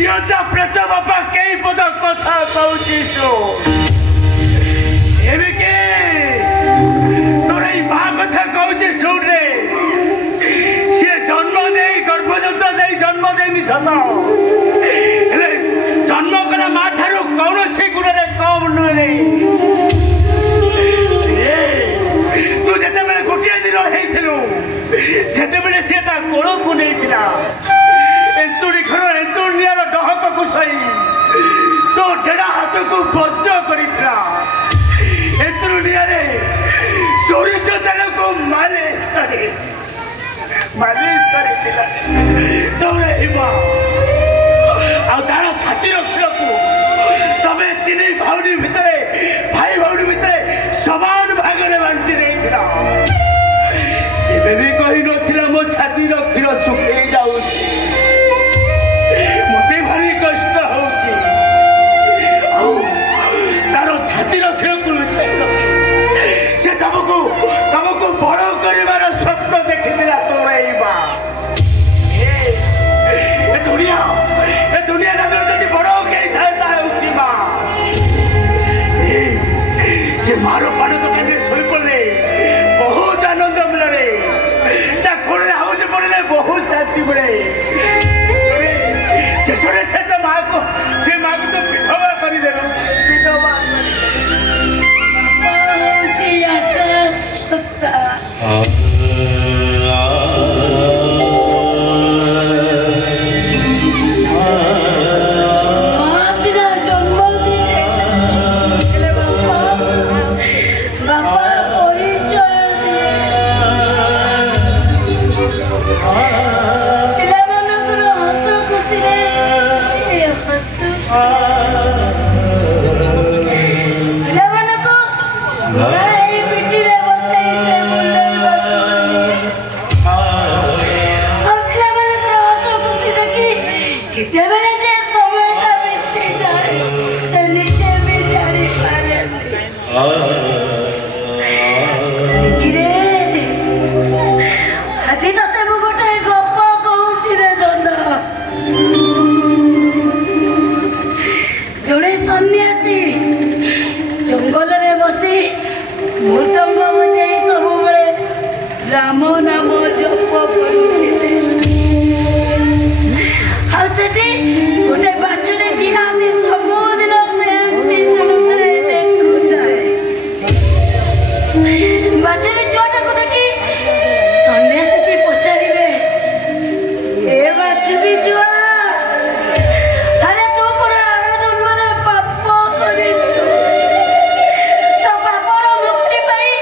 जियंता प्रेत बापा कई पद कथा कहू एबिके तोर ये माँ कथा कहूचे शुण रे सी जन्म दे गर्भजंत्र दे जन्म देनी सत जन्म कला माँ ठारू कौन से गुण कम नुहे तू जिते बेले गोटे दिन होते सी कोल को नहीं एंतुड़ी घर एंतुड़ियार डहक को सही तो डेढ़ हाथ को वज्र कर एंतुड़िया सोरिष तेल को मालिश तार छाती खेल को तमें तीन भाई भितर भाई भाई भितर समान भाग में बांटी भी कही ना मो छाती क्षीर सुखे जाऊ मत भारी कष्ट तार छाती क्षीर को से तुमको बड़ कर स्वप्न देखी तोर दुनिया नजर बड़ कई से मार पान तो शोई पड़े बहुत आनंद मिले कोड़े हाउस पड़े बहुत शांति मिले शेष से तो माँ को तो विधवा करदे विधवा राम नाम जप गोटे बाछुरी चिड़ा से सबुदिन से बाछुरी छुआटा को देखी सन्यासी पचारे ए बाछुरी छुआ अरे तू कौन आर जन्म पाप कर पापर मुक्ति पाई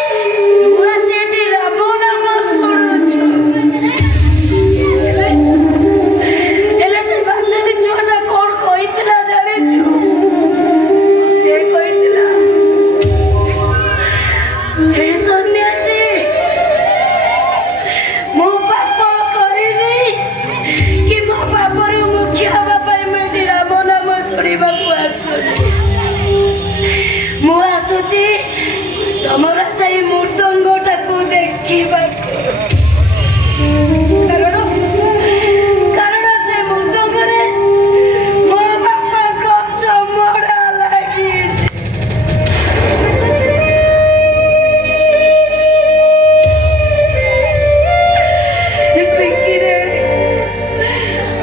तू आसी राम नाम शुणुछु तमरा से मृदंगटा को देखा कारण से मृदंगरे मो बापा को चमड़ा लगी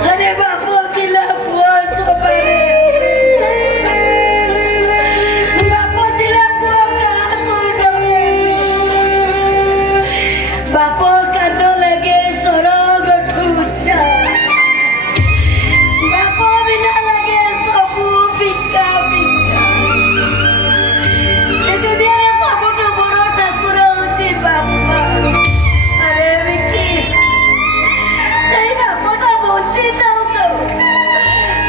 अरे बापा किला पुआ सबरे बापो कांद लगे सरग ठुचा बापो बिना लगे सबू बिका दुनिया सबुठ बड़ ठाकुर हूँ बापा अरे विकी से बापटा बची था तो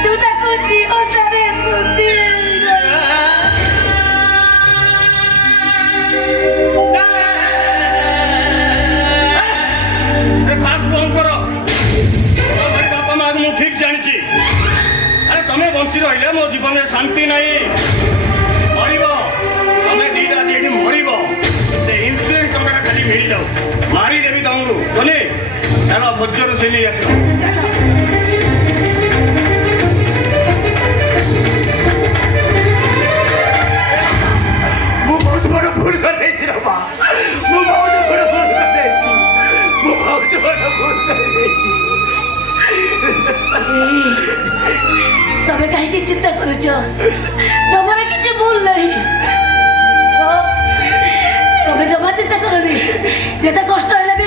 तू ताको जीवतारे सुधी बंची रही मो जीवन में शांति नहीं मर तुम्हें दीटा जी मर इन्सुरेंस टका खाली मिल जाऊ मारिदेवी तुमको बोले भोजन से नहीं आस କାହିଁକି ଚିନ୍ତା କରୁଛ? ତମର କିଛି ଭୁଲ ନାହିଁ। ତମେ ଜମା ଚିନ୍ତା କରନି। ଯେତେ କଷ୍ଟ ହେଲେ ବି